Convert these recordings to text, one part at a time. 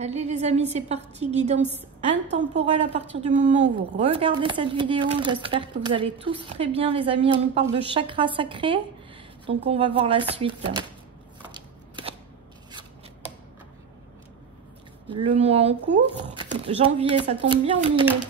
Allez les amis, c'est parti, guidance intemporelle à partir du moment où vous regardez cette vidéo. J'espère que vous allez tous très bien les amis. On nous parle de chakra sacré, donc on va voir la suite. Le mois en cours, janvier, ça tombe bien, on y est.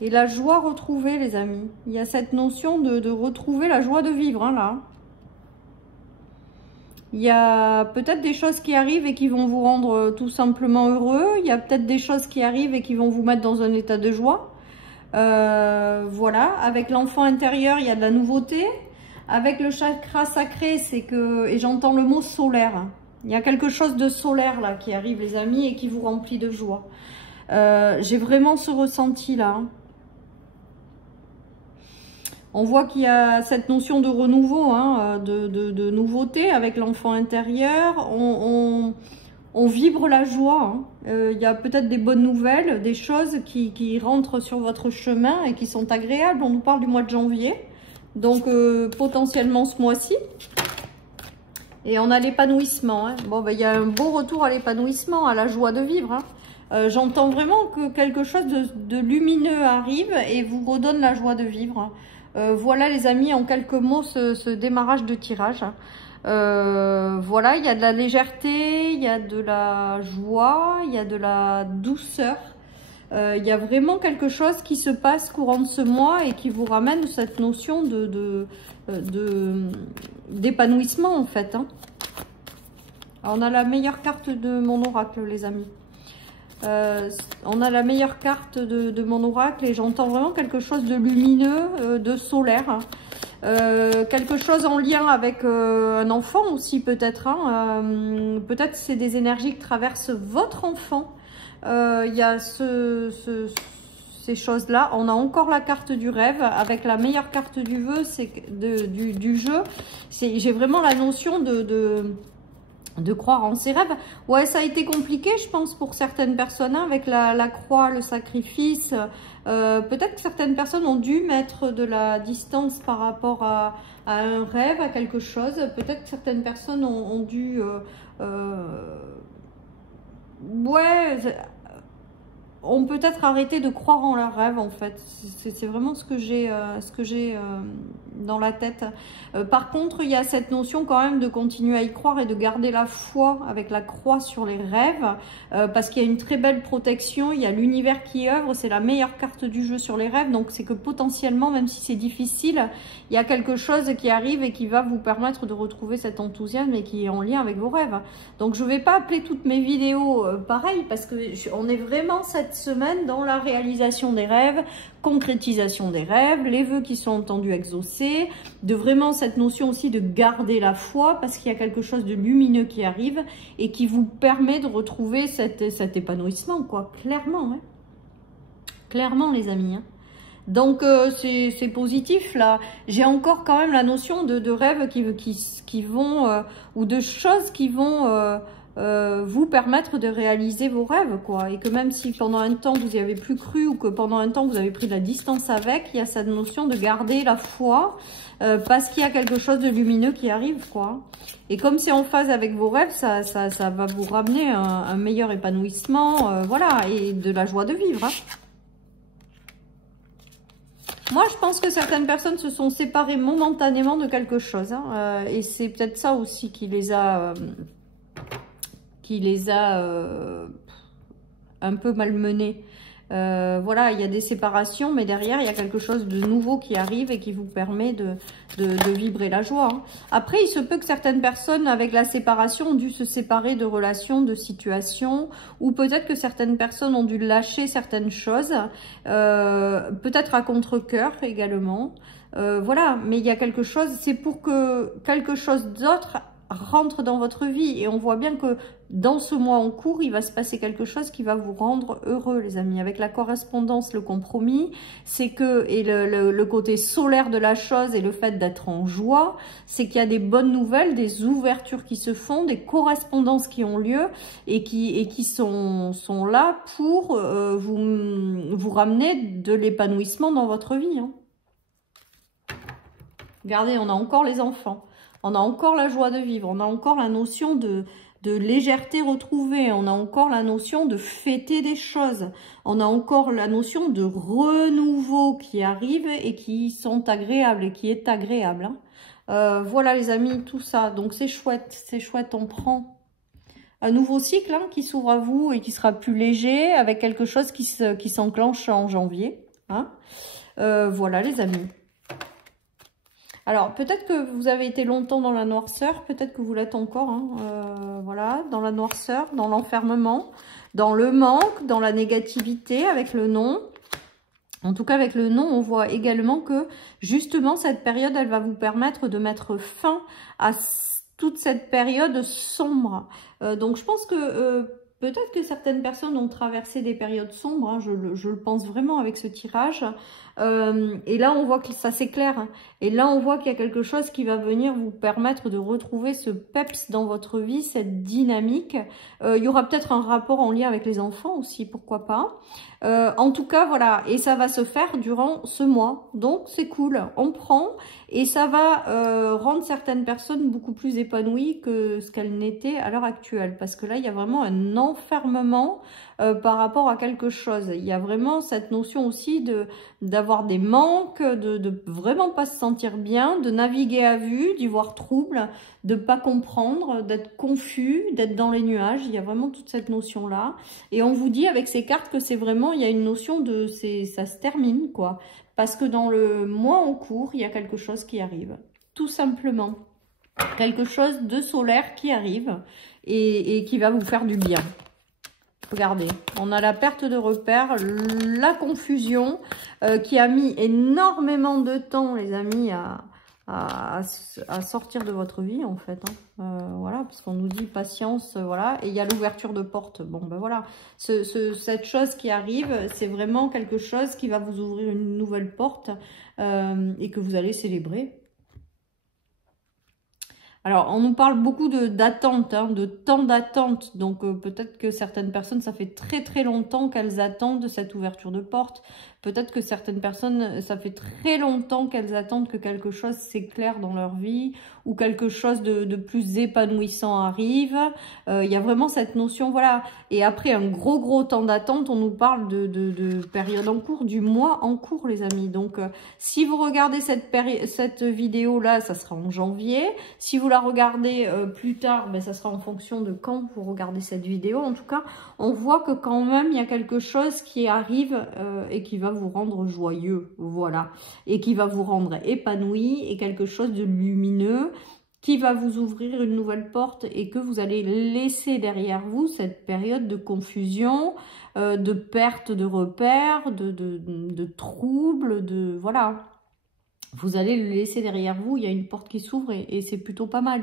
Et la joie retrouvée les amis. Il y a cette notion de retrouver la joie de vivre hein, là. Il y a peut-être des choses qui arrivent et qui vont vous rendre tout simplement heureux. Il y a peut-être des choses qui arrivent et qui vont vous mettre dans un état de joie. Voilà, avec l'enfant intérieur, il y a de la nouveauté. Avec le chakra sacré, c'est que, et j'entends le mot solaire. Il y a quelque chose de solaire là qui arrive les amis et qui vous remplit de joie. J'ai vraiment ce ressenti là. On voit qu'il y a cette notion de renouveau, hein, de nouveauté avec l'enfant intérieur. On vibre la joie. Hein. Il y a peut-être des bonnes nouvelles, des choses qui rentrent sur votre chemin et qui sont agréables. On nous parle du mois de janvier, donc potentiellement ce mois-ci. Et on a l'épanouissement. Hein. Bon, ben, il y a un beau retour à l'épanouissement, à la joie de vivre. Hein. J'entends vraiment que quelque chose de lumineux arrive et vous redonne la joie de vivre. Hein. Voilà les amis, en quelques mots, ce démarrage de tirage. Voilà, il y a de la légèreté, il y a de la joie, il y a de la douceur. Il y a vraiment quelque chose qui se passe courant de ce mois et qui vous ramène cette notion d'épanouissement en fait. Hein. Alors, on a la meilleure carte de mon oracle les amis. On a la meilleure carte de mon oracle et j'entends vraiment quelque chose de lumineux, de solaire. Quelque chose en lien avec un enfant aussi peut-être. Hein. Peut-être c'est des énergies qui traversent votre enfant. Il y a ces choses-là. On a encore la carte du rêve avec la meilleure carte du vœu, c'est du jeu. J'ai vraiment la notion de croire en ses rêves. Ouais, ça a été compliqué, je pense, pour certaines personnes, hein, avec la croix, le sacrifice. Peut-être que certaines personnes ont dû mettre de la distance par rapport à un rêve, à quelque chose. Peut-être que certaines personnes ont dû... ouais... ont peut-être arrêté de croire en leurs rêves en fait. C'est vraiment ce que j'ai dans la tête. Par contre, il y a cette notion quand même de continuer à y croire et de garder la foi avec la croix sur les rêves parce qu'il y a une très belle protection, il y a l'univers qui œuvre, c'est la meilleure carte du jeu sur les rêves, donc c'est que potentiellement, même si c'est difficile, il y a quelque chose qui arrive et qui va vous permettre de retrouver cet enthousiasme et qui est en lien avec vos rêves. Donc je ne vais pas appeler toutes mes vidéos pareil parce que on est vraiment cette semaine dans la réalisation des rêves, concrétisation des rêves, les vœux qui sont entendus exaucés, de vraiment cette notion aussi de garder la foi parce qu'il y a quelque chose de lumineux qui arrive et qui vous permet de retrouver cet épanouissement, quoi, clairement. Hein. Clairement, les amis. Hein. Donc, c'est positif, là. J'ai encore quand même la notion de rêves qui vont, ou de choses qui vont... vous permettre de réaliser vos rêves, quoi. Et que même si pendant un temps vous y avez plus cru ou que pendant un temps vous avez pris de la distance avec, il y a cette notion de garder la foi parce qu'il y a quelque chose de lumineux qui arrive, quoi. Et comme c'est en phase avec vos rêves, ça va vous ramener un meilleur épanouissement, voilà, et de la joie de vivre. Hein. Moi, je pense que certaines personnes se sont séparées momentanément de quelque chose. Hein, et c'est peut-être ça aussi qui les a... un peu malmenés. Voilà, il y a des séparations, mais derrière, il y a quelque chose de nouveau qui arrive et qui vous permet de vibrer la joie. Hein. Après, il se peut que certaines personnes, avec la séparation, ont dû se séparer de relations, de situations, ou peut-être que certaines personnes ont dû lâcher certaines choses, peut-être à contre-cœur également. Voilà, mais il y a quelque chose, c'est pour que quelque chose d'autre rentre dans votre vie et on voit bien que dans ce mois en cours il va se passer quelque chose qui va vous rendre heureux les amis, avec la correspondance, le compromis, c'est que, et le côté solaire de la chose et le fait d'être en joie, c'est qu'il y a des bonnes nouvelles, des ouvertures qui se font, des correspondances qui ont lieu et qui sont là pour vous ramener de l'épanouissement dans votre vie. Hein. Regardez, on a encore les enfants. On a encore la joie de vivre, on a encore la notion de légèreté retrouvée. On a encore la notion de fêter des choses. On a encore la notion de renouveau qui arrive et qui sont agréables et qui est agréable. Hein. Voilà les amis, tout ça. Donc c'est chouette, on prend un nouveau cycle hein, qui s'ouvre à vous et qui sera plus léger avec quelque chose qui s'enclenche en janvier. Hein. Voilà les amis. Alors, peut-être que vous avez été longtemps dans la noirceur, peut-être que vous l'êtes encore, hein, voilà, dans la noirceur, dans l'enfermement, dans le manque, dans la négativité avec le non. En tout cas, avec le non, on voit également que, justement, cette période, elle va vous permettre de mettre fin à toute cette période sombre. Donc, je pense que... peut-être que certaines personnes ont traversé des périodes sombres, hein, je le pense vraiment avec ce tirage. Et là, on voit que ça s'éclaire. Hein. Et là, on voit qu'il y a quelque chose qui va venir vous permettre de retrouver ce peps dans votre vie, cette dynamique. Il y aura peut-être un rapport en lien avec les enfants aussi, pourquoi pas. En tout cas, voilà. Et ça va se faire durant ce mois. Donc, c'est cool. On prend. Et ça va rendre certaines personnes beaucoup plus épanouies que ce qu'elles n'étaient à l'heure actuelle. Parce que là, il y a vraiment un enfermement par rapport à quelque chose. Il y a vraiment cette notion aussi d'avoir des manques, de vraiment pas se sentir bien, de naviguer à vue, d'y voir trouble, de pas comprendre, d'être confus, d'être dans les nuages. Il y a vraiment toute cette notion-là. Et on vous dit avec ces cartes que c'est vraiment, il y a une notion de, ça se termine, quoi. Parce que dans le mois en cours, il y a quelque chose qui arrive. Tout simplement. Quelque chose de solaire qui arrive et qui va vous faire du bien. Regardez, on a la perte de repères, la confusion qui a mis énormément de temps, les amis, à sortir de votre vie, en fait. Hein. Voilà, parce qu'on nous dit patience, voilà. Et il y a l'ouverture de porte. Bon, ben voilà. Cette chose qui arrive, c'est vraiment quelque chose qui va vous ouvrir une nouvelle porte et que vous allez célébrer. Alors, on nous parle beaucoup d'attente, hein, de temps d'attente. Donc, peut-être que certaines personnes, ça fait très très longtemps qu'elles attendent cette ouverture de porte. Peut-être que certaines personnes, ça fait très longtemps qu'elles attendent que quelque chose s'éclaire dans leur vie ou quelque chose de plus épanouissant arrive. Il y a vraiment cette notion, voilà. Et après un gros temps d'attente, on nous parle de période en cours, du mois en cours, les amis. Donc, si vous regardez cette vidéo-là, ça sera en janvier. Si vous la regardez plus tard, ben, ça sera en fonction de quand vous regardez cette vidéo. En tout cas, on voit que quand même, il y a quelque chose qui arrive et qui va vous rendre joyeux, voilà, et qui va vous rendre épanoui et quelque chose de lumineux qui va vous ouvrir une nouvelle porte et que vous allez laisser derrière vous cette période de confusion, de perte de repères, de troubles, de voilà. Vous allez le laisser derrière vous, il y a une porte qui s'ouvre et c'est plutôt pas mal.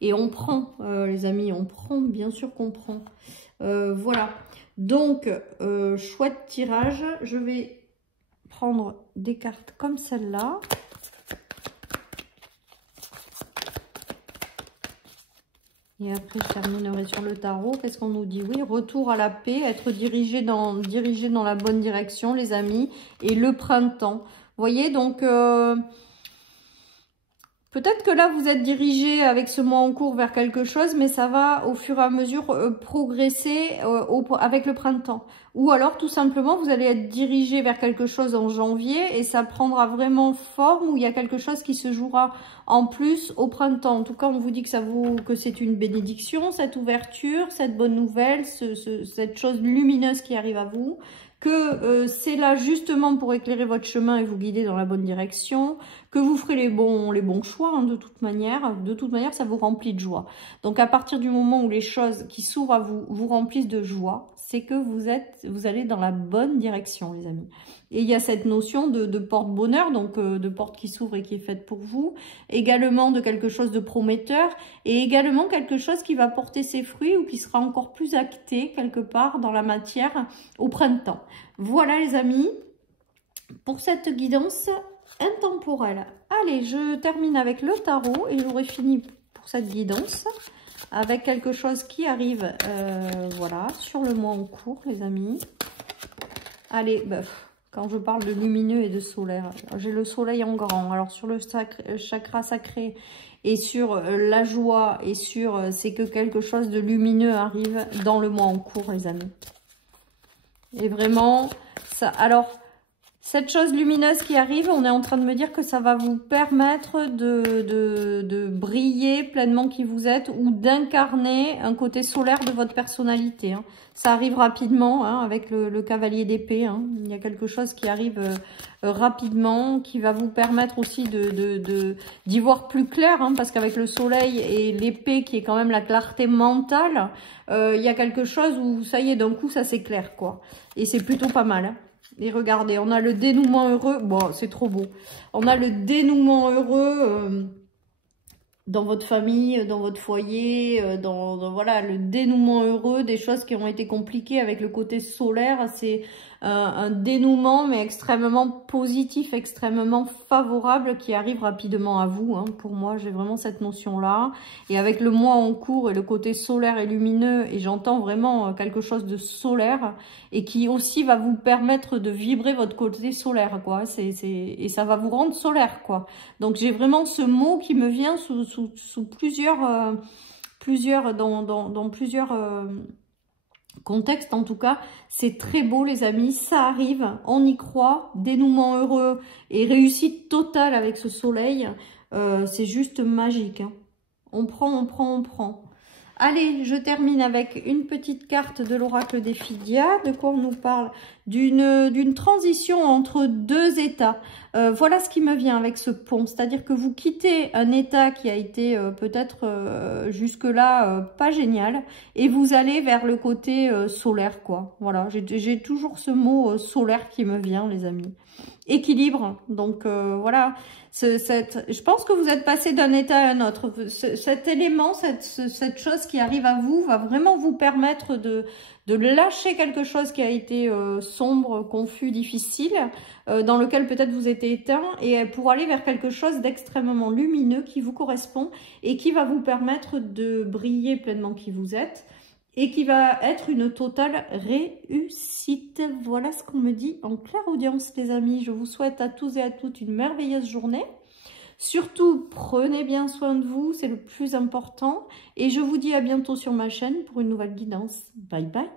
Et on prend, les amis, on prend, bien sûr qu'on prend. Voilà, donc chouette tirage, je vais prendre des cartes comme celle-là. Et après, je terminerai sur le tarot. Qu'est-ce qu'on nous dit? Oui, retour à la paix, être dirigé dans la bonne direction, les amis. Et le printemps. Vous voyez, donc... peut-être que là, vous êtes dirigé avec ce mois en cours vers quelque chose, mais ça va au fur et à mesure progresser avec le printemps. Ou alors, tout simplement, vous allez être dirigé vers quelque chose en janvier et ça prendra vraiment forme où il y a quelque chose qui se jouera en plus au printemps. En tout cas, on vous dit que c'est une bénédiction, cette ouverture, cette bonne nouvelle, cette chose lumineuse qui arrive à vous. Que c'est là justement pour éclairer votre chemin et vous guider dans la bonne direction, que vous ferez les bons choix hein, de toute manière. De toute manière, ça vous remplit de joie. Donc à partir du moment où les choses qui s'ouvrent à vous vous remplissent de joie, c'est que vous allez dans la bonne direction, les amis. Et il y a cette notion de porte-bonheur, donc de porte qui s'ouvre et qui est faite pour vous. Également de quelque chose de prometteur et également quelque chose qui va porter ses fruits ou qui sera encore plus acté quelque part dans la matière au printemps. Voilà les amis, pour cette guidance intemporelle. Allez, je termine avec le tarot et j'aurai fini pour cette guidance. Avec quelque chose qui arrive, voilà, sur le mois en cours, les amis. Allez, quand je parle de lumineux et de solaire. J'ai le soleil en grand. Alors sur le chakra sacré et sur la joie et sur c'est que quelque chose de lumineux arrive dans le mois en cours, les amis. Et vraiment, ça. Alors, cette chose lumineuse qui arrive, on est en train de me dire que ça va vous permettre de briller pleinement qui vous êtes ou d'incarner un côté solaire de votre personnalité. Hein. Ça arrive rapidement hein, avec le cavalier d'épée. Hein. Il y a quelque chose qui arrive rapidement, qui va vous permettre aussi d'y voir plus clair. Hein, parce qu'avec le soleil et l'épée qui est quand même la clarté mentale, il y a quelque chose où ça y est, d'un coup ça s'éclaire quoi. Et c'est plutôt pas mal. Hein. Et regardez, on a le dénouement heureux. Bon, c'est trop beau. On a le dénouement heureux dans votre famille, dans votre foyer, dans voilà, le dénouement heureux des choses qui ont été compliquées avec le côté solaire. C'est un dénouement, mais extrêmement positif, extrêmement favorable qui arrive rapidement à vous. Hein. Pour moi, j'ai vraiment cette notion-là. Et avec le mois en cours et le côté solaire et lumineux, et j'entends vraiment quelque chose de solaire et qui aussi va vous permettre de vibrer votre côté solaire, quoi. Et ça va vous rendre solaire, quoi. Donc, j'ai vraiment ce mot qui me vient sous plusieurs contexte en tout cas. C'est très beau les amis, ça arrive, on y croit, dénouement heureux et réussite totale avec ce soleil, c'est juste magique. Hein. On prend. Allez, je termine avec une petite carte de l'oracle des Phidia. De quoi on nous parle? D'une transition entre deux états. Voilà ce qui me vient avec ce pont. C'est-à-dire que vous quittez un état qui a été peut-être jusque-là pas génial. Et vous allez vers le côté solaire, quoi. Voilà, j'ai toujours ce mot solaire qui me vient, les amis. Équilibre. Donc voilà, je pense que vous êtes passé d'un état à un autre. Cet élément, cette chose qui arrive à vous va vraiment vous permettre de lâcher quelque chose qui a été sombre, confus, difficile, dans lequel peut-être vous êtes éteint, et pour aller vers quelque chose d'extrêmement lumineux qui vous correspond et qui va vous permettre de briller pleinement qui vous êtes. Et qui va être une totale réussite. Voilà ce qu'on me dit en clairaudience, les amis. Je vous souhaite à tous et à toutes une merveilleuse journée. Surtout, prenez bien soin de vous, c'est le plus important. Et je vous dis à bientôt sur ma chaîne pour une nouvelle guidance. Bye bye.